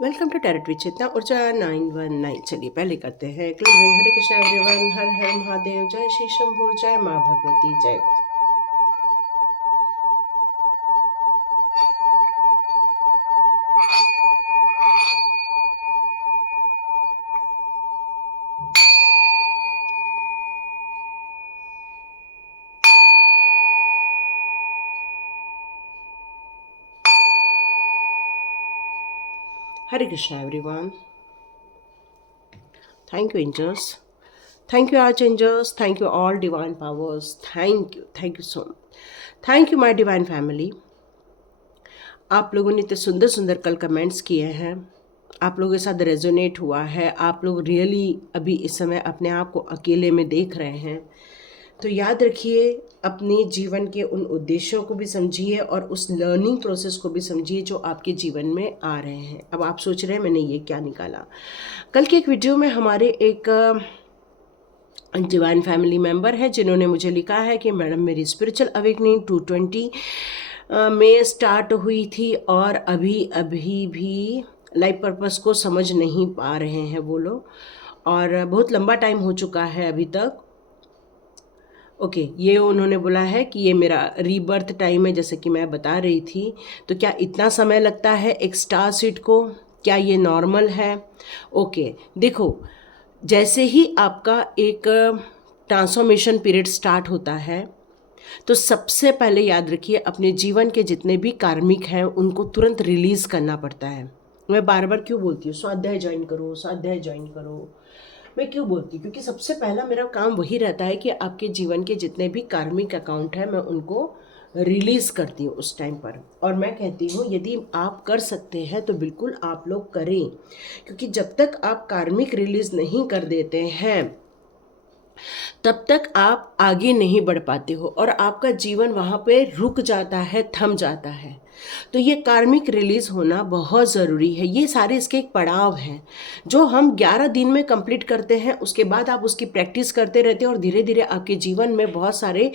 Welcome to tarot with Chetna Urja 919। चलिए पहले करते हैं क्लीनिंग। हरे कृष्णा एवरीवन, हर हर महादेव, जय श्री शंभू, जय माँ भगवती, जय। Hare Krishna everyone, thank you angels, thank you archangels, thank you all divine powers, thank you so much, thank you my divine family. आप लोगों ने इतने सुंदर सुंदर कल कमेंट्स किए हैं, आप लोगों के साथ रेजोनेट हुआ है। आप लोग रियली अभी इस समय अपने आप को अकेले में देख रहे हैं, तो याद रखिए, अपने जीवन के उन उद्देश्यों को भी समझिए और उस लर्निंग प्रोसेस को भी समझिए जो आपके जीवन में आ रहे हैं। अब आप सोच रहे हैं मैंने ये क्या निकाला। कल के एक वीडियो में हमारे एक डिवाइन फैमिली मेंबर है जिन्होंने मुझे लिखा है कि मैडम मेरी स्पिरिचुअल अवेकनिंग 220 में स्टार्ट हुई थी और अभी अभी भी लाइफ पर्पस को समझ नहीं पा रहे हैं वो लोग, और बहुत लंबा टाइम हो चुका है अभी तक। ओके, ये उन्होंने बोला है कि ये मेरा रीबर्थ टाइम है, जैसे कि मैं बता रही थी। तो क्या इतना समय लगता है एक स्टार सीड को? क्या ये नॉर्मल है? ओके, देखो, जैसे ही आपका एक ट्रांसफॉर्मेशन पीरियड स्टार्ट होता है तो सबसे पहले याद रखिए, अपने जीवन के जितने भी कार्मिक हैं उनको तुरंत रिलीज़ करना पड़ता है। मैं बार बार क्यों बोलती हूँ स्वाध्याय ज्वाइन करो, स्वाध्याय ज्वाइन करो। मैं क्यों बोलती हूँ? क्योंकि सबसे पहला मेरा काम वही रहता है कि आपके जीवन के जितने भी कार्मिक अकाउंट हैं मैं उनको रिलीज़ करती हूँ उस टाइम पर। और मैं कहती हूँ यदि आप कर सकते हैं तो बिल्कुल आप लोग करें, क्योंकि जब तक आप कार्मिक रिलीज़ नहीं कर देते हैं तब तक आप आगे नहीं बढ़ पाते हो और आपका जीवन वहाँ पे रुक जाता है, थम जाता है। तो ये कार्मिक रिलीज होना बहुत ज़रूरी है। ये सारे इसके एक पड़ाव हैं जो हम 11 दिन में कंप्लीट करते हैं। उसके बाद आप उसकी प्रैक्टिस करते रहते हैं और धीरे धीरे आपके जीवन में बहुत सारे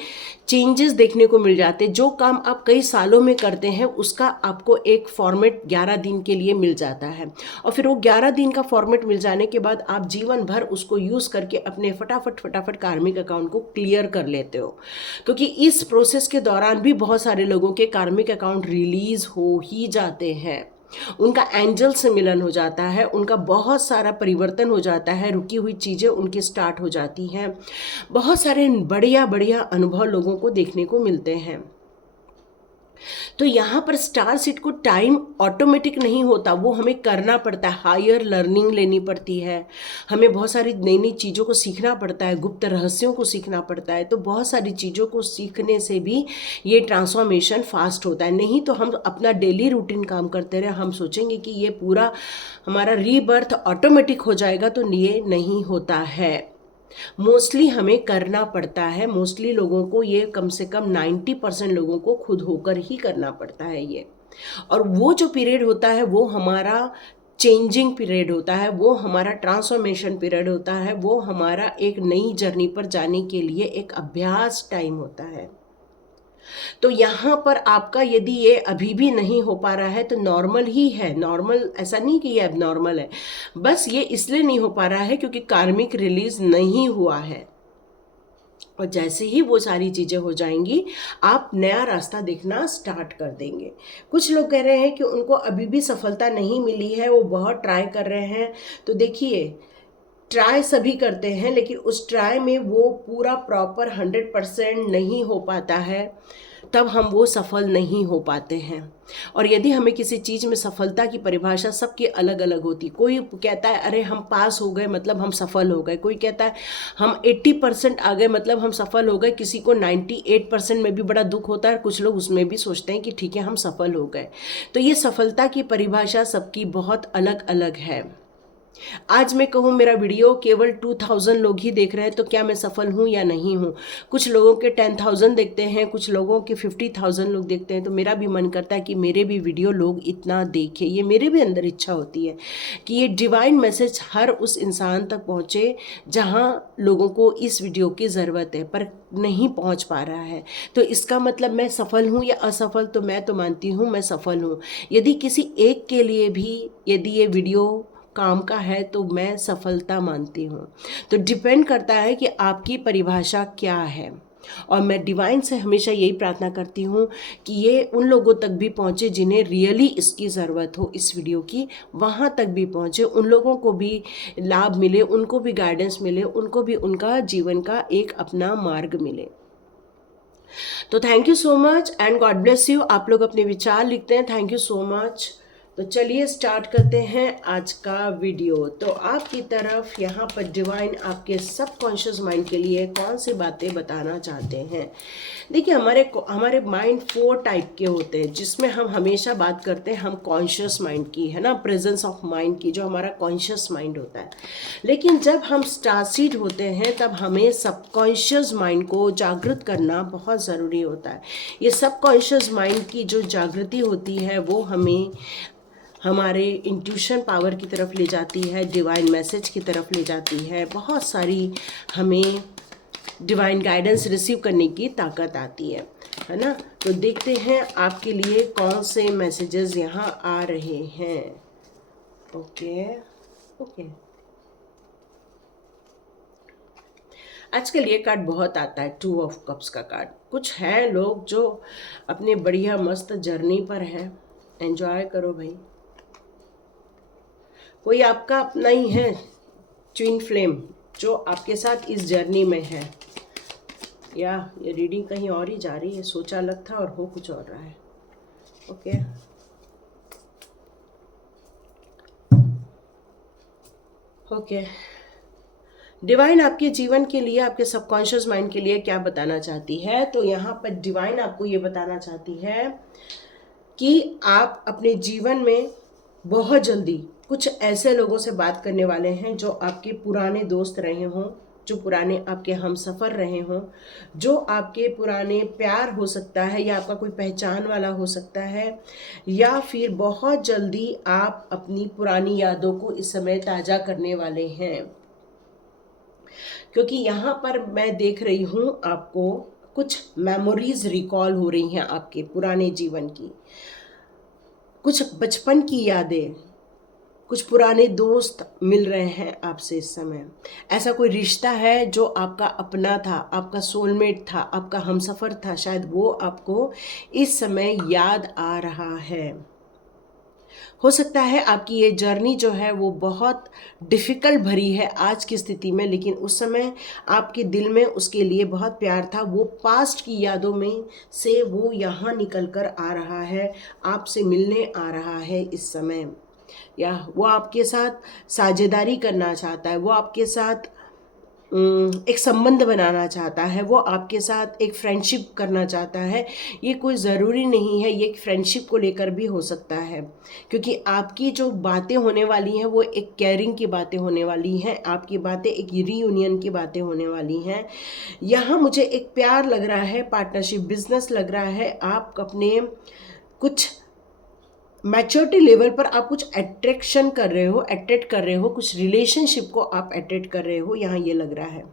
चेंजेस देखने को मिल जाते हैं। जो काम आप कई सालों में करते हैं उसका आपको एक फॉर्मेट 11 दिन के लिए मिल जाता है, और फिर वो 11 दिन का फॉर्मेट मिल जाने के बाद आप जीवन भर उसको यूज़ करके अपने फटाफट फटाफट कार्मिक अकाउंट को क्लियर कर लेते हो। क्योंकि इस प्रोसेस के दौरान भी बहुत सारे लोगों के कार्मिक अकाउंट रिलीज हो ही जाते हैं, उनका एंजल से मिलन हो जाता है, उनका बहुत सारा परिवर्तन हो जाता है, रुकी हुई चीज़ें उनकी स्टार्ट हो जाती हैं। बहुत सारे बढ़िया बढ़िया अनुभव लोगों को देखने को मिलते हैं। तो यहाँ पर स्टार सीट को टाइम ऑटोमेटिक नहीं होता, वो हमें करना पड़ता है, हायर लर्निंग लेनी पड़ती है, हमें बहुत सारी नई नई चीज़ों को सीखना पड़ता है, गुप्त रहस्यों को सीखना पड़ता है। तो बहुत सारी चीज़ों को सीखने से भी ये ट्रांसफॉर्मेशन फास्ट होता है। नहीं तो हम अपना डेली रूटीन काम करते रहे, हम सोचेंगे कि ये पूरा हमारा रीबर्थ ऑटोमेटिक हो जाएगा, तो ये नहीं होता है। मोस्टली हमें करना पड़ता है। मोस्टली लोगों को ये कम से कम 90% लोगों को खुद होकर ही करना पड़ता है ये। और वो जो पीरियड होता है वो हमारा चेंजिंग पीरियड होता है, वो हमारा ट्रांसफॉर्मेशन पीरियड होता है, वो हमारा एक नई जर्नी पर जाने के लिए एक अभ्यास टाइम होता है। तो यहाँ पर आपका यदि ये अभी भी नहीं हो पा रहा है तो नॉर्मल ही है। नॉर्मल ऐसा नहीं कि ये अब नॉर्मल है, बस ये इसलिए नहीं हो पा रहा है क्योंकि कार्मिक रिलीज नहीं हुआ है। और जैसे ही वो सारी चीज़ें हो जाएंगी आप नया रास्ता देखना स्टार्ट कर देंगे। कुछ लोग कह रहे हैं कि उनको अभी भी सफलता नहीं मिली है, वो बहुत ट्राई कर रहे हैं। तो देखिए, ट्राई सभी करते हैं लेकिन उस ट्राई में वो पूरा प्रॉपर 100% नहीं हो पाता है, तब हम वो सफल नहीं हो पाते हैं। और यदि हमें किसी चीज़ में सफलता की परिभाषा सबकी अलग अलग होती, कोई कहता है अरे हम पास हो गए मतलब हम सफल हो गए, कोई कहता है हम 80% आ गए मतलब हम सफल हो गए, किसी को 98% में भी बड़ा दुख होता है, कुछ लोग उसमें भी सोचते हैं कि ठीक है हम सफल हो गए। तो ये सफलता की परिभाषा सबकी बहुत अलग अलग है। आज मैं कहूँ मेरा वीडियो केवल 2000 लोग ही देख रहे हैं तो क्या मैं सफल हूँ या नहीं हूँ। कुछ लोगों के 10,000 देखते हैं, कुछ लोगों के 50,000 लोग देखते हैं, तो मेरा भी मन करता है कि मेरे भी वीडियो लोग इतना देखें। ये मेरे भी अंदर इच्छा होती है कि ये डिवाइन मैसेज हर उस इंसान तक पहुँचे जहाँ लोगों को इस वीडियो की ज़रूरत है पर नहीं पहुँच पा रहा है। तो इसका मतलब मैं सफल हूँ या असफल, तो मैं तो मानती हूँ मैं सफल हूँ। यदि किसी एक के लिए भी यदि ये वीडियो काम का है तो मैं सफलता मानती हूँ। तो डिपेंड करता है कि आपकी परिभाषा क्या है। और मैं डिवाइन से हमेशा यही प्रार्थना करती हूँ कि ये उन लोगों तक भी पहुँचे जिन्हें रियली इसकी ज़रूरत हो, इस वीडियो की, वहाँ तक भी पहुँचे, उन लोगों को भी लाभ मिले, उनको भी गाइडेंस मिले, उनको भी उनका जीवन का एक अपना मार्ग मिले। तो thank you so much and God bless you. आप लोग अपने विचार लिखते हैं, थैंक यू सो मच। तो चलिए स्टार्ट करते हैं आज का वीडियो। तो आपकी तरफ यहाँ पर डिवाइन आपके सबकॉन्शियस माइंड के लिए कौन सी बातें बताना चाहते हैं। देखिए हमारे माइंड 4 टाइप के होते हैं, जिसमें हम हमेशा बात करते हैं हम कॉन्शियस माइंड की, है ना, प्रेजेंस ऑफ माइंड की, जो हमारा कॉन्शियस माइंड होता है। लेकिन जब हम स्टारसीड होते हैं तब हमें सबकॉन्शियस माइंड को जागृत करना बहुत ज़रूरी होता है। ये सबकॉन्शियस माइंड की जो जागृति होती है वो हमें हमारे इंट्यूशन पावर की तरफ ले जाती है, डिवाइन मैसेज की तरफ ले जाती है, बहुत सारी हमें डिवाइन गाइडेंस रिसीव करने की ताकत आती है ना। तो देखते हैं आपके लिए कौन से मैसेजेस यहाँ आ रहे हैं। ओके ओके, आजकल ये कार्ड बहुत आता है, 2 ऑफ कप्स का कार्ड। कुछ है लोग जो अपने बढ़िया मस्त जर्नी पर है, एंजॉय करो भाई। कोई आपका अपना ही है ट्विन फ्लेम जो आपके साथ इस जर्नी में है, या ये रीडिंग कहीं और ही जा रही है, सोचा अलग था और हो कुछ और रहा है। ओके ओके, डिवाइन आपके जीवन के लिए, आपके सबकॉन्शियस माइंड के लिए क्या बताना चाहती है। तो यहाँ पर डिवाइन आपको ये बताना चाहती है कि आप अपने जीवन में बहुत जल्दी कुछ ऐसे लोगों से बात करने वाले हैं जो आपके पुराने दोस्त रहे हों, जो पुराने आपके हमसफ़र रहे हों, जो आपके पुराने प्यार हो सकता है, या आपका कोई पहचान वाला हो सकता है, या फिर बहुत जल्दी आप अपनी पुरानी यादों को इस समय ताज़ा करने वाले हैं। क्योंकि यहाँ पर मैं देख रही हूँ आपको कुछ मेमोरीज रिकॉल हो रही हैं आपके पुराने जीवन की, कुछ बचपन की यादें, कुछ पुराने दोस्त मिल रहे हैं आपसे इस समय। ऐसा कोई रिश्ता है जो आपका अपना था, आपका सोलमेट था, आपका हमसफ़र था, शायद वो आपको इस समय याद आ रहा है। हो सकता है आपकी ये जर्नी जो है वो बहुत डिफ़िकल्ट भरी है आज की स्थिति में, लेकिन उस समय आपके दिल में उसके लिए बहुत प्यार था। वो पास्ट की यादों में से वो यहाँ निकल कर आ रहा है, आपसे मिलने आ रहा है इस समय, या वो आपके साथ साझेदारी करना चाहता है, वो आपके साथ एक संबंध बनाना चाहता है, वो आपके साथ एक फ्रेंडशिप करना चाहता है। ये कोई ज़रूरी नहीं है, ये एक फ्रेंडशिप को लेकर भी हो सकता है, क्योंकि आपकी जो बातें होने वाली हैं वो एक केयरिंग की बातें होने वाली हैं, आपकी बातें एक रीयूनियन की बातें होने वाली हैं। यहाँ मुझे एक प्यार लग रहा है, पार्टनरशिप, बिजनेस लग रहा है। आप अपने कुछ मैच्योरिटी लेवल पर आप कुछ अट्रैक्शन कर रहे हो, अट्रैक्ट कर रहे हो, कुछ रिलेशनशिप को आप अट्रैक्ट कर रहे हो, यहाँ ये लग रहा है,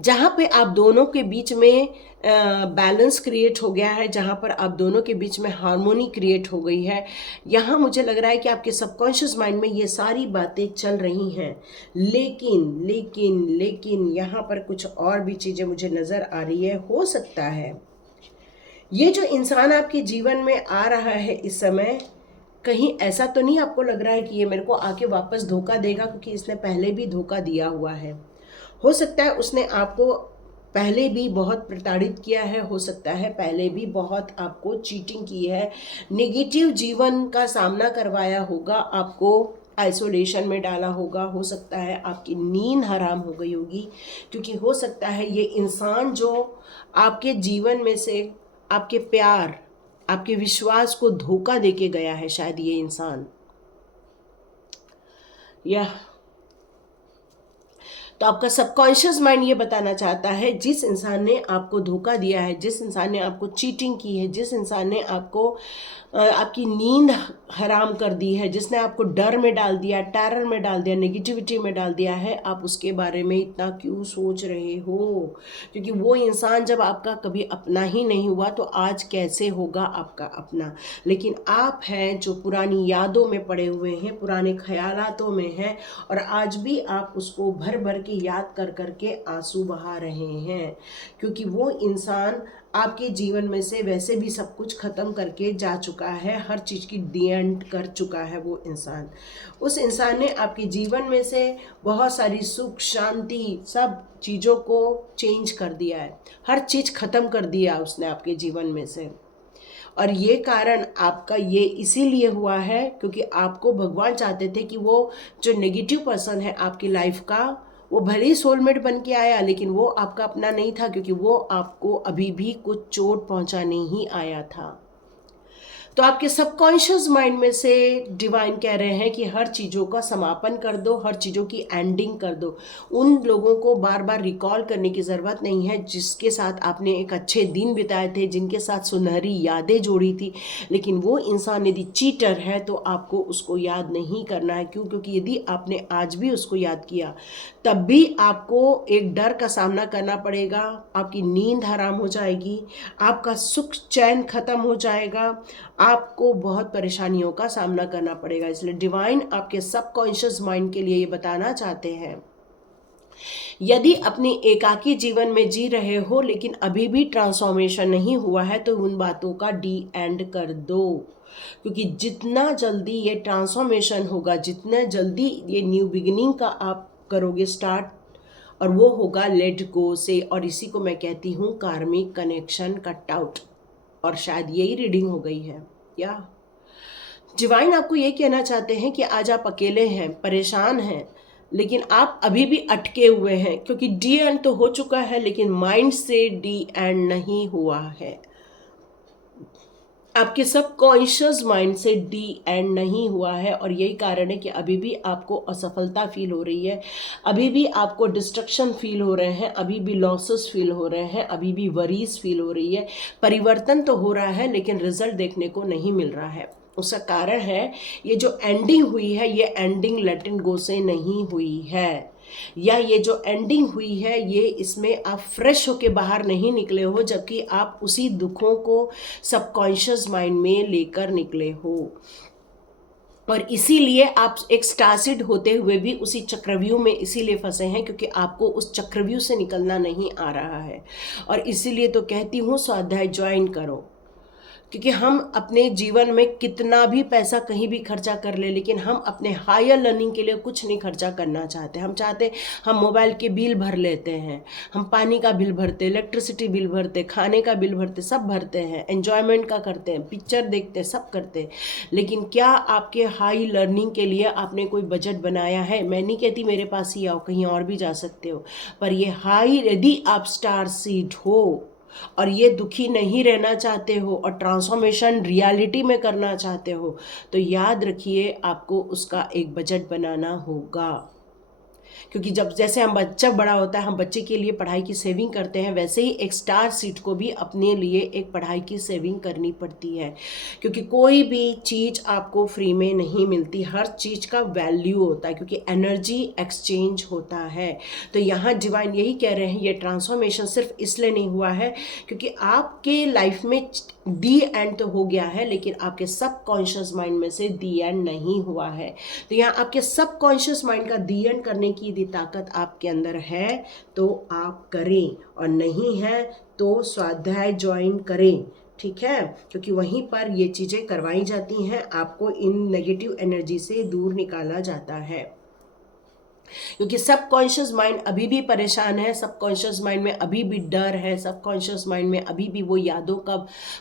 जहाँ पे आप दोनों के बीच में बैलेंस क्रिएट हो गया है, जहाँ पर आप दोनों के बीच में हार्मोनी क्रिएट हो गई है। यहाँ मुझे लग रहा है कि आपके सबकॉन्शियस माइंड में ये सारी बातें चल रही हैं, लेकिन लेकिन लेकिन यहाँ पर कुछ और भी चीज़ें मुझे नज़र आ रही है। हो सकता है ये जो इंसान आपके जीवन में आ रहा है इस समय, कहीं ऐसा तो नहीं आपको लग रहा है कि ये मेरे को आके वापस धोखा देगा, क्योंकि इसने पहले भी धोखा दिया हुआ है। हो सकता है उसने आपको पहले भी बहुत प्रताड़ित किया है, हो सकता है पहले भी बहुत आपको चीटिंग की है, नेगेटिव जीवन का सामना करवाया होगा, आपको आइसोलेशन में डाला होगा, हो सकता है आपकी नींद हराम हो गई होगी, क्योंकि हो सकता है ये इंसान जो आपके जीवन में से आपके प्यार, आपके विश्वास को धोखा देके गया है, शायद ये इंसान या तो आपका सबकॉन्शियस माइंड ये बताना चाहता है, जिस इंसान ने आपको धोखा दिया है, जिस इंसान ने आपको चीटिंग की है, जिस इंसान ने आपको आपकी नींद हराम कर दी है, जिसने आपको डर में डाल दिया, टेरर में डाल दिया, नेगेटिविटी में डाल दिया है, आप उसके बारे में इतना क्यों सोच रहे हो? क्योंकि वो इंसान जब आपका कभी अपना ही नहीं हुआ तो आज कैसे होगा आपका अपना? लेकिन आप हैं जो पुरानी यादों में पड़े हुए हैं, पुराने ख्यालातों में हैं, और आज भी आप उसको भर भर के याद कर कर के आंसू बहा रहे हैं, क्योंकि वो इंसान आपके जीवन में से वैसे भी सब कुछ ख़त्म करके जा चुका है, हर चीज़ की दी एंड कर चुका है वो इंसान। उस इंसान ने आपके जीवन में से बहुत सारी सुख शांति सब चीज़ों को चेंज कर दिया है, हर चीज़ ख़त्म कर दिया उसने आपके जीवन में से। और ये कारण आपका ये इसीलिए हुआ है क्योंकि आपको भगवान चाहते थे कि वो जो नेगेटिव पर्सन है आपकी लाइफ का, वो भले ही सोलमेट बन के आया, लेकिन वो आपका अपना नहीं था, क्योंकि वो आपको अभी भी कुछ चोट पहुंचाने ही आया था। तो आपके सबकॉन्शियस माइंड में से डिवाइन कह रहे हैं कि हर चीज़ों का समापन कर दो, हर चीज़ों की एंडिंग कर दो। उन लोगों को बार बार रिकॉल करने की ज़रूरत नहीं है जिसके साथ आपने एक अच्छे दिन बिताए थे, जिनके साथ सुनहरी यादें जोड़ी थी, लेकिन वो इंसान यदि चीटर है तो आपको उसको याद नहीं करना है। क्यों? क्योंकि यदि आपने आज भी उसको याद किया तब भी आपको एक डर का सामना करना पड़ेगा, आपकी नींद हराम हो जाएगी, आपका सुख चैन खत्म हो जाएगा, आपको बहुत परेशानियों का सामना करना पड़ेगा। इसलिए डिवाइन आपके सबकॉन्शियस माइंड के लिए ये बताना चाहते हैं, यदि अपनी एकाकी जीवन में जी रहे हो लेकिन अभी भी ट्रांसफॉर्मेशन नहीं हुआ है तो उन बातों का डी एंड कर दो, क्योंकि जितना जल्दी ये ट्रांसफॉर्मेशन होगा, जितना जल्दी ये न्यू बिगिनिंग का आप करोगे स्टार्ट, और वो होगा लेट गो से, और इसी को मैं कहती हूँ कार्मिक कनेक्शन कट आउट। और शायद यही रीडिंग हो गई है। या डिवाइन आपको ये कहना चाहते हैं कि आज आप अकेले हैं, परेशान हैं, लेकिन आप अभी भी अटके हुए हैं, क्योंकि डी एंड तो हो चुका है लेकिन माइंड से डी एंड नहीं हुआ है। आपके सबकॉन्शियस माइंड से डी एंड नहीं हुआ है, और यही कारण है कि अभी भी आपको असफलता फील हो रही है, अभी भी आपको डिस्ट्रक्शन फील हो रहे हैं, अभी भी लॉसेस फील हो रहे हैं, अभी भी वरीज फील हो रही है। परिवर्तन तो हो रहा है लेकिन रिजल्ट देखने को नहीं मिल रहा है। उसका कारण है ये जो एंडिंग हुई है, ये एंडिंग लेट इट गो से नहीं हुई है, या ये जो एंडिंग हुई है ये इसमें आप फ्रेश होके बाहर नहीं निकले हो, जबकि आप उसी दुखों को सबकॉन्शियस माइंड में लेकर निकले हो। और इसीलिए आप एक स्टारसीड होते हुए भी उसी चक्रव्यूह में इसीलिए फंसे हैं क्योंकि आपको उस चक्रव्यूह से निकलना नहीं आ रहा है। और इसीलिए तो कहती हूँ स्वाध्याय ज्वाइन करो, क्योंकि हम अपने जीवन में कितना भी पैसा कहीं भी खर्चा कर ले, लेकिन हम अपने हायर लर्निंग के लिए कुछ नहीं खर्चा करना चाहते। हम चाहते हम मोबाइल के बिल भर लेते हैं, हम पानी का बिल भरते, इलेक्ट्रिसिटी बिल भरते, खाने का बिल भरते, सब भरते हैं, एन्जॉयमेंट का करते हैं, पिक्चर देखते हैं, सब करते हैं, लेकिन क्या आपके हाई लर्निंग के लिए आपने कोई बजट बनाया है? मैं नहीं कहती मेरे पास ही आओ, कहीं और भी जा सकते हो, पर ये हाई यदि आप स्टार सीड हो और ये दुखी नहीं रहना चाहते हो और ट्रांसफॉर्मेशन रियलिटी में करना चाहते हो, तो याद रखिए आपको उसका एक बजट बनाना होगा। क्योंकि जब जैसे हम बच्चा बड़ा होता है, हम बच्चे के लिए पढ़ाई की सेविंग करते हैं, वैसे ही एक स्टार सीट को भी अपने लिए एक पढ़ाई की सेविंग करनी पड़ती है, क्योंकि कोई भी चीज़ आपको फ्री में नहीं मिलती, हर चीज़ का वैल्यू होता है, क्योंकि एनर्जी एक्सचेंज होता है। तो यहाँ डिवाइन यही कह रहे हैं, ये ट्रांसफॉर्मेशन सिर्फ इसलिए नहीं हुआ है क्योंकि आपके लाइफ में दी एंड तो हो गया है, लेकिन आपके सबकॉन्शियस माइंड में से दी एंड नहीं हुआ है। तो यहाँ आपके सबकॉन्शियस माइंड का दी एंड करने की यदि ताकत आपके अंदर है तो आप करें, और नहीं है तो स्वाध्याय ज्वाइन करें, ठीक है? क्योंकि वहीं पर ये चीज़ें करवाई जाती हैं, आपको इन नेगेटिव एनर्जी से दूर निकाला जाता है। क्योंकि सबकॉन्शियस माइंड अभी भी परेशान है, सबकॉन्शियस माइंड में अभी भी डर है, सबकॉन्शियस माइंड में अभी भी वो यादों का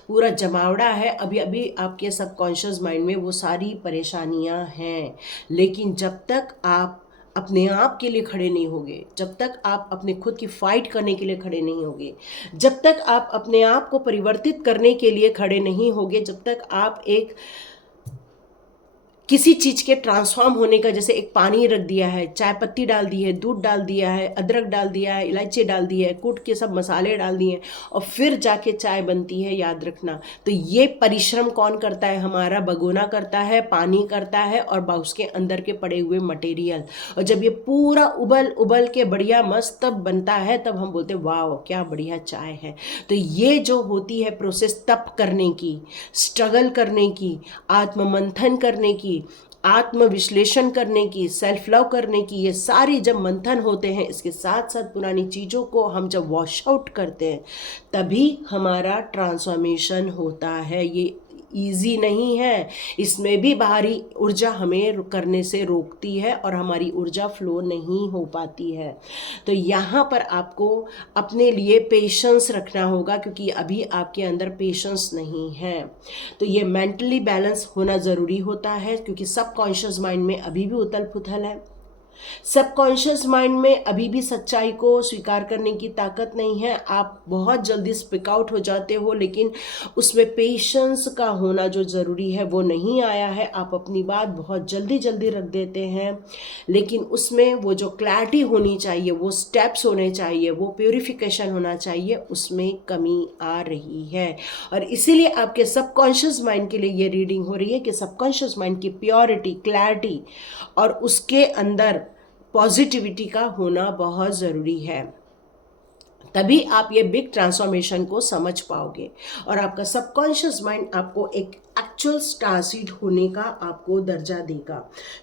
पूरा जमावड़ा है, अभी अभी आपके सबकॉन्शियस माइंड में वो सारी परेशानियां हैं। लेकिन जब तक आप अपने आप के लिए खड़े नहीं होगे, जब तक आप अपने खुद की फाइट करने के लिए खड़े नहीं होगे, जब तक आप अपने आप को परिवर्तित करने के लिए खड़े नहीं होगे, जब तक आप एक किसी चीज़ के ट्रांसफॉर्म होने का, जैसे एक पानी रख दिया है, चाय पत्ती डाल दी है, दूध डाल दिया है, अदरक डाल दिया है, इलायची डाल दी है, कूट के सब मसाले डाल दिए और फिर जाके चाय बनती है, याद रखना। तो ये परिश्रम कौन करता है? हमारा भगोना करता है, पानी करता है और उसके अंदर के पड़े हुए मटेरियल। और जब ये पूरा उबल उबल के बढ़िया मस्त तब बनता है, तब हम बोलते वाह क्या बढ़िया चाय है। तो ये जो होती है प्रोसेस तप करने की, स्ट्रगल करने की, आत्म मंथन करने की, आत्म विश्लेषण करने की, सेल्फ लव करने की, ये सारी जब मंथन होते हैं, इसके साथ साथ पुरानी चीज़ों को हम जब वॉश आउट करते हैं, तभी हमारा ट्रांसफॉर्मेशन होता है। ये इजी नहीं है, इसमें भी बाहरी ऊर्जा हमें करने से रोकती है और हमारी ऊर्जा फ्लो नहीं हो पाती है। तो यहाँ पर आपको अपने लिए पेशेंस रखना होगा, क्योंकि अभी आपके अंदर पेशेंस नहीं है। तो ये मेंटली बैलेंस होना ज़रूरी होता है, क्योंकि सबकॉन्शियस माइंड में अभी भी उथल पुथल है। सबकॉन्शियस माइंड में अभी भी सच्चाई को स्वीकार करने की ताकत नहीं है। आप बहुत जल्दी स्पीक आउट हो जाते हो, लेकिन उसमें पेशेंस का होना जो ज़रूरी है वो नहीं आया है। आप अपनी बात बहुत जल्दी जल्दी रख देते हैं, लेकिन उसमें वो जो क्लैरिटी होनी चाहिए, वो स्टेप्स होने चाहिए, वो प्योरिफिकेशन होना चाहिए, उसमें कमी आ रही है। और इसीलिए आपके सबकॉन्शियस माइंड के लिए ये रीडिंग हो रही है कि सबकॉन्शियस माइंड की प्योरिटी, क्लैरिटी और उसके अंदर पॉजिटिविटी का होना बहुत ज़रूरी है। तभी आप ये बिग ट्रांसफॉर्मेशन को समझ पाओगे और आपका सबकॉन्शियस माइंड आपको एक एक्चुअल स्टार सीड होने का आपको दर्जा देगा।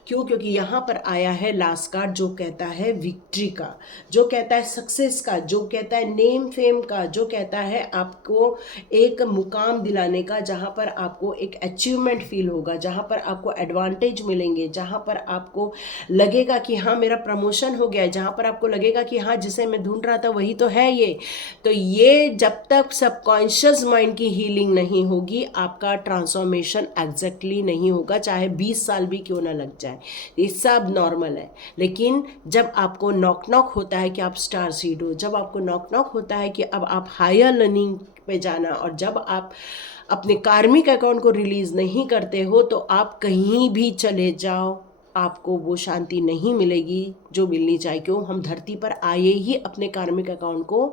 क्यों? क्योंकि यहाँ पर आया है लास्ट कार्ड, जो कहता है विक्ट्री का, जो कहता है सक्सेस का, जो कहता है नेम फेम का, जो कहता है आपको एक मुकाम दिलाने का, जहाँ पर आपको एक अचीवमेंट फील होगा, जहाँ पर आपको एडवांटेज मिलेंगे, जहाँ पर आपको लगेगा कि हाँ मेरा प्रमोशन हो गया है, जहाँ पर आपको लगेगा कि हाँ जिसे मैं ढूंढ रहा था वही तो है ये। तो ये जब तक सबकॉन्शियस माइंड की हीलिंग नहीं होगी, आपका ट्रांसफॉर्मेशन एग्जैक्टली नहीं होगा, चाहे 20 साल भी क्यों ना लग जाए। ये सब नॉर्मल है। लेकिन जब आपको नॉक नॉक होता है कि आप स्टार सीड हो, जब आपको नॉक नॉक होता है कि अब आप हायर लर्निंग पे जाना, और जब आप अपने कार्मिक अकाउंट को रिलीज नहीं करते हो, तो आप कहीं भी चले जाओ आपको वो शांति नहीं मिलेगी जो मिलनी चाहिए। क्यों? हम धरती पर आए ही अपने कार्मिक अकाउंट को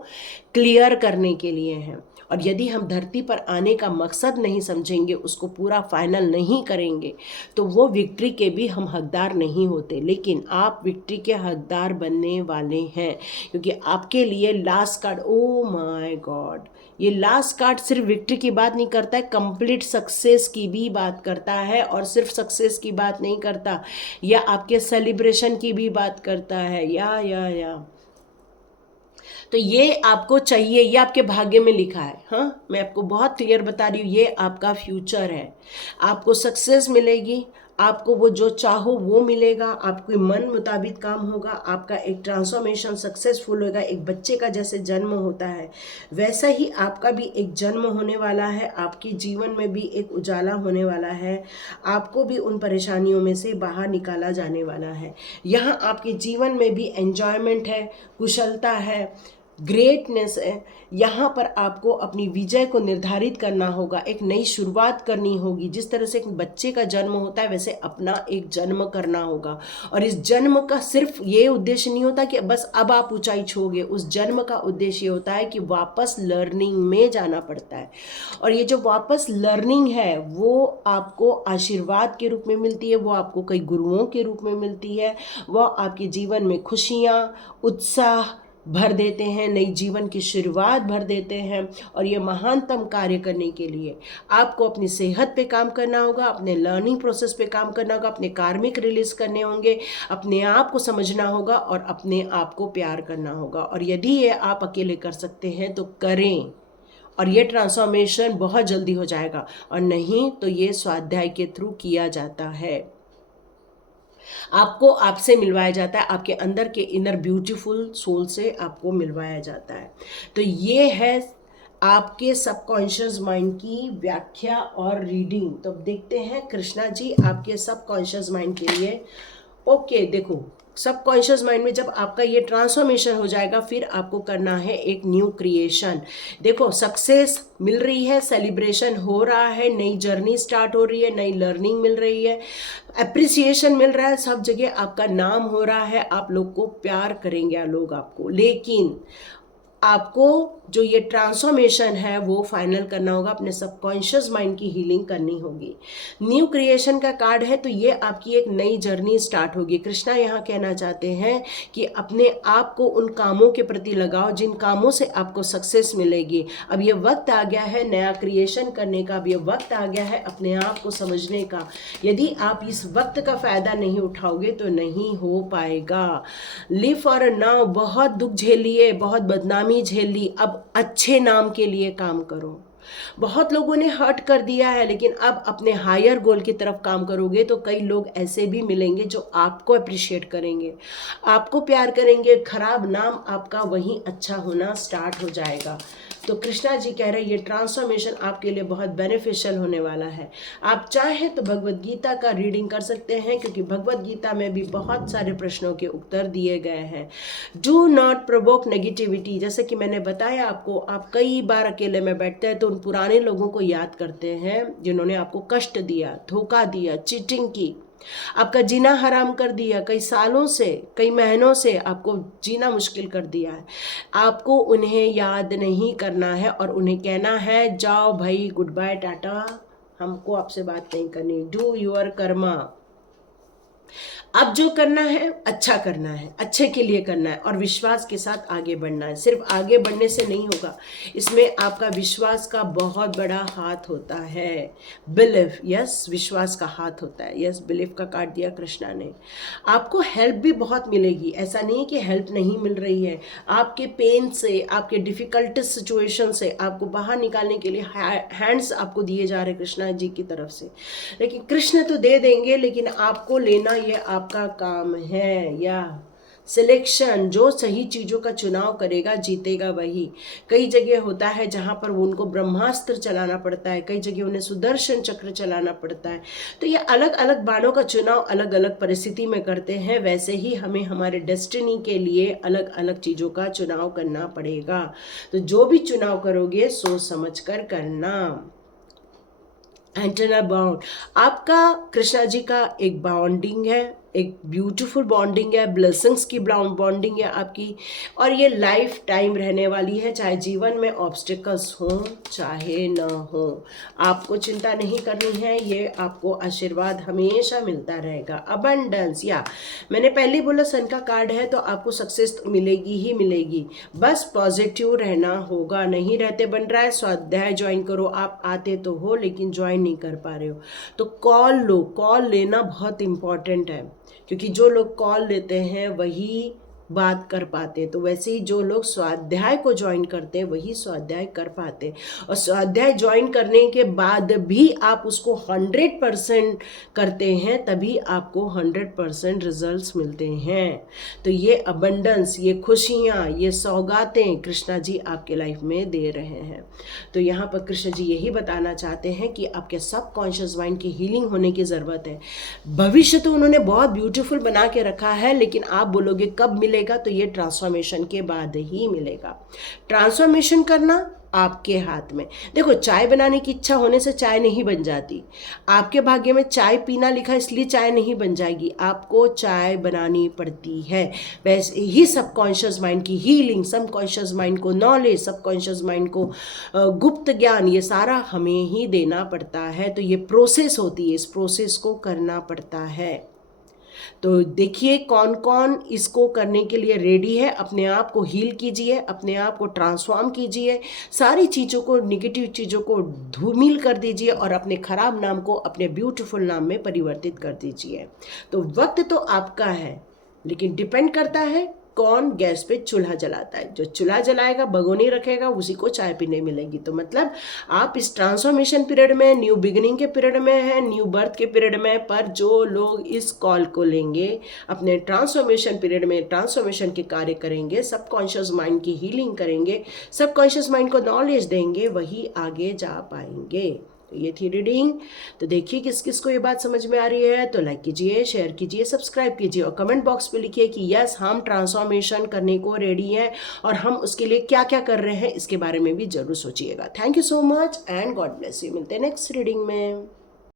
क्लियर करने के लिए हैं, और यदि हम धरती पर आने का मकसद नहीं समझेंगे, उसको पूरा फाइनल नहीं करेंगे, तो वो विक्ट्री के भी हम हकदार नहीं होते। लेकिन आप विक्ट्री के हकदार बनने वाले हैं, क्योंकि आपके लिए last card, oh my God, ये लास्ट कार्ड सिर्फ विक्ट्री की बात नहीं करता है, कंप्लीट सक्सेस की भी बात करता है। और सिर्फ सक्सेस की बात नहीं करता, या आपके सेलिब्रेशन की भी बात करता है, या तो ये आपको चाहिए, ये आपके भाग्य में लिखा है। हाँ, मैं आपको बहुत क्लियर बता रही हूँ, ये आपका फ्यूचर है। आपको सक्सेस मिलेगी, आपको वो जो चाहो वो मिलेगा, आपके मन मुताबिक काम होगा, आपका एक ट्रांसफॉर्मेशन सक्सेसफुल होगा। एक बच्चे का जैसे जन्म होता है, वैसा ही आपका भी एक जन्म होने वाला है, आपके जीवन में भी एक उजाला होने वाला है, आपको भी उन परेशानियों में से बाहर निकाला जाने वाला है। यहाँ आपके जीवन में भी एन्जॉयमेंट है, कुशलता है, ग्रेटनेस है। यहाँ पर आपको अपनी विजय को निर्धारित करना होगा, एक नई शुरुआत करनी होगी। जिस तरह से एक बच्चे का जन्म होता है, वैसे अपना एक जन्म करना होगा। और इस जन्म का सिर्फ ये उद्देश्य नहीं होता कि बस अब आप ऊंचाई छूओगे, उस जन्म का उद्देश्य ये होता है कि वापस लर्निंग में जाना पड़ता है। और ये जो वापस लर्निंग है, वो आपको आशीर्वाद के रूप में मिलती है, वो आपको कई गुरुओं के रूप में मिलती है, वो आपके जीवन में खुशियाँ, उत्साह भर देते हैं, नई जीवन की शुरुआत भर देते हैं। और ये महानतम कार्य करने के लिए आपको अपनी सेहत पे काम करना होगा, अपने लर्निंग प्रोसेस पे काम करना होगा, अपने कार्मिक रिलीज करने होंगे, अपने आप को समझना होगा और अपने आप को प्यार करना होगा। और यदि ये आप अकेले कर सकते हैं तो करें, और ये ट्रांसफॉर्मेशन बहुत जल्दी हो जाएगा। और नहीं तो ये स्वाध्याय के थ्रू किया जाता है, आपको आपसे मिलवाया जाता है, आपके अंदर के इनर ब्यूटीफुल सोल से आपको मिलवाया जाता है। तो ये है आपके सबकॉन्शियस माइंड की व्याख्या और रीडिंग। तो अब देखते हैं कृष्णा जी आपके सबकॉन्शियस माइंड के लिए। ओके, देखो सबकॉन्शियस माइंड में जब आपका ये ट्रांसफॉर्मेशन हो जाएगा, फिर आपको करना है एक न्यू क्रिएशन। देखो, सक्सेस मिल रही है, सेलिब्रेशन हो रहा है, नई जर्नी स्टार्ट हो रही है, नई लर्निंग मिल रही है, अप्रिसिएशन मिल रहा है, सब जगह आपका नाम हो रहा है, आप लोग को प्यार करेंगे लोग आपको। लेकिन आपको जो ये ट्रांसफॉर्मेशन है वो फाइनल करना होगा, अपने सबकॉन्शियस माइंड की हीलिंग करनी होगी। न्यू क्रिएशन का कार्ड है, तो ये आपकी एक नई जर्नी स्टार्ट होगी। कृष्णा यहाँ कहना चाहते हैं कि अपने आप को उन कामों के प्रति लगाओ जिन कामों से आपको सक्सेस मिलेगी। अब ये वक्त आ गया है नया क्रिएशन करने का, अब ये वक्त आ गया है अपने आप को समझने का। यदि आप इस वक्त का फ़ायदा नहीं उठाओगे तो नहीं हो पाएगा। लिव फॉर नाउ, बहुत दुख झेलिए, बहुत बदनामी झेल ली, अब अच्छे नाम के लिए काम करो। बहुत लोगों ने हर्ट कर दिया है, लेकिन अब अपने हायर गोल की तरफ काम करोगे तो कई लोग ऐसे भी मिलेंगे जो आपको अप्रिशिएट करेंगे, आपको प्यार करेंगे। खराब नाम आपका वहीं अच्छा होना स्टार्ट हो जाएगा। तो कृष्णा जी कह रहे हैं ये ट्रांसफॉर्मेशन आपके लिए बहुत बेनिफिशियल होने वाला है। आप चाहें तो भगवद गीता का रीडिंग कर सकते हैं, क्योंकि भगवद गीता में भी बहुत सारे प्रश्नों के उत्तर दिए गए हैं। डू नॉट प्रोवोक नेगेटिविटी, जैसे कि मैंने बताया आपको, आप कई बार अकेले में बैठते हैं तो उन पुराने लोगों को याद करते हैं जिन्होंने आपको कष्ट दिया, धोखा दिया, चीटिंग की, आपका जीना हराम कर दिया, कई सालों से, कई महीनों से आपको जीना मुश्किल कर दिया है। आपको उन्हें याद नहीं करना है और उन्हें कहना है जाओ भाई, गुड बाय, टाटा, हमको आपसे बात नहीं करनी। Do your Karma. अब जो करना है अच्छा करना है, अच्छे के लिए करना है और विश्वास के साथ आगे बढ़ना है। सिर्फ आगे बढ़ने से नहीं होगा, इसमें आपका विश्वास का बहुत बड़ा हाथ होता है। बिलीव, यस, विश्वास का हाथ होता है। यस, बिलीव का कार्ड दिया कृष्णा ने। आपको हेल्प भी बहुत मिलेगी, ऐसा नहीं कि हेल्प नहीं मिल रही है। आपके पेन से, आपके डिफिकल्ट सिचुएशन से आपको बाहर निकालने के लिए हैंड्स आपको दिए जा रहे कृष्णा जी की तरफ से। लेकिन कृष्ण तो दे देंगे, लेकिन आपको लेना ये आपका काम है। या सिलेक्शन, जो सही चीज़ों का चुनाव करेगा जीतेगा वही। कई जगह होता है जहाँ पर उनको ब्रह्मास्त्र चलाना पड़ता है, कई जगह उन्हें सुदर्शन चक्र चलाना पड़ता है। तो ये अलग अलग बाणों का चुनाव अलग अलग परिस्थिति में करते हैं, वैसे ही हमें हमारे डेस्टिनी के लिए अलग अलग चीज़ों का चुनाव करना पड़ेगा। तो जो भी चुनाव करोगे सोच समझ कर करना। एंटेना बाउंड, आपका कृष्णा जी का एक बाउंडिंग है, एक ब्यूटीफुल बॉन्डिंग है, ब्लेसिंग्स की बॉन्डिंग है आपकी, और ये लाइफ टाइम रहने वाली है। चाहे जीवन में ऑब्स्टिकल्स हों चाहे न हो, आपको चिंता नहीं करनी है, ये आपको आशीर्वाद हमेशा मिलता रहेगा। अबंडेंस, या मैंने पहले बोला सन का कार्ड है, तो आपको सक्सेस मिलेगी ही मिलेगी, बस पॉजिटिव रहना होगा। नहीं रहते बन रहा है, स्वाध्याय ज्वाइन करो। आप आते तो हो लेकिन ज्वाइन नहीं कर पा रहे हो तो कॉल लो। कॉल लेना बहुत इंपॉर्टेंट है, क्योंकि जो लोग कॉल लेते हैं वही बात कर पाते हैं। तो वैसे ही जो लोग स्वाध्याय को ज्वाइन करते हैं वही स्वाध्याय कर पाते हैं, और स्वाध्याय ज्वाइन करने के बाद भी आप उसको 100% करते हैं, तभी आपको 100% रिजल्ट्स मिलते हैं। तो ये अबंडेंस, ये खुशियाँ, ये सौगातें कृष्णा जी आपके लाइफ में दे रहे हैं। तो यहाँ पर कृष्ण जी यही बताना चाहते हैं कि आपके सबकॉन्शियस माइंड की हीलिंग होने की ज़रूरत है। भविष्य तो उन्होंने बहुत ब्यूटीफुल बना के रखा है, लेकिन आप बोलोगे कब मिलेगा, तो ये ट्रांसफॉर्मेशन के बाद ही मिलेगा। ट्रांसफॉर्मेशन करना आपके हाथ में। देखो, चाय बनाने की इच्छा होने से चाय नहीं बन जाती। आपके भाग्य में चाय पीना लिखा इसलिए चाय नहीं बन जाएगी, आपको चाय बनानी पड़ती है। वैसे ही सबकॉन्शियस माइंड की हीलिंग, सबकॉन्शियस माइंड को नॉलेज, सबकॉन्शियस माइंड को गुप्त ज्ञान, ये सारा हमें ही देना पड़ता है। तो ये प्रोसेस होती है, इस प्रोसेस को करना पड़ता है। तो देखिए कौन कौन इसको करने के लिए रेडी है। अपने आप को हील कीजिए, अपने आप को ट्रांसफॉर्म कीजिए, सारी चीज़ों को, निगेटिव चीज़ों को धूमिल कर दीजिए और अपने खराब नाम को अपने ब्यूटीफुल नाम में परिवर्तित कर दीजिए। तो वक्त तो आपका है, लेकिन डिपेंड करता है कौन गैस पे चूल्हा जलाता है। जो चूल्हा जलाएगा, भगोनी रखेगा, उसी को चाय पीने मिलेगी। तो मतलब आप इस ट्रांसफॉर्मेशन पीरियड में, न्यू बिगिनिंग के पीरियड में है, न्यू बर्थ के पीरियड में, पर जो लोग इस कॉल को लेंगे, अपने ट्रांसफॉर्मेशन पीरियड में ट्रांसफॉर्मेशन के कार्य करेंगे, सबकॉन्शियस माइंड की हीलिंग करेंगे, सबकॉन्शियस माइंड को नॉलेज देंगे, वही आगे जा पाएंगे। तो ये थी रीडिंग। तो देखिए किस किस को ये बात समझ में आ रही है, तो लाइक कीजिए, शेयर कीजिए, सब्सक्राइब कीजिए और कमेंट बॉक्स में लिखिए कि यस हम ट्रांसफॉर्मेशन करने को रेडी हैं और हम उसके लिए क्या क्या कर रहे हैं इसके बारे में भी जरूर सोचिएगा। Thank you so much and God bless you. मिलते हैं नेक्स्ट रीडिंग में।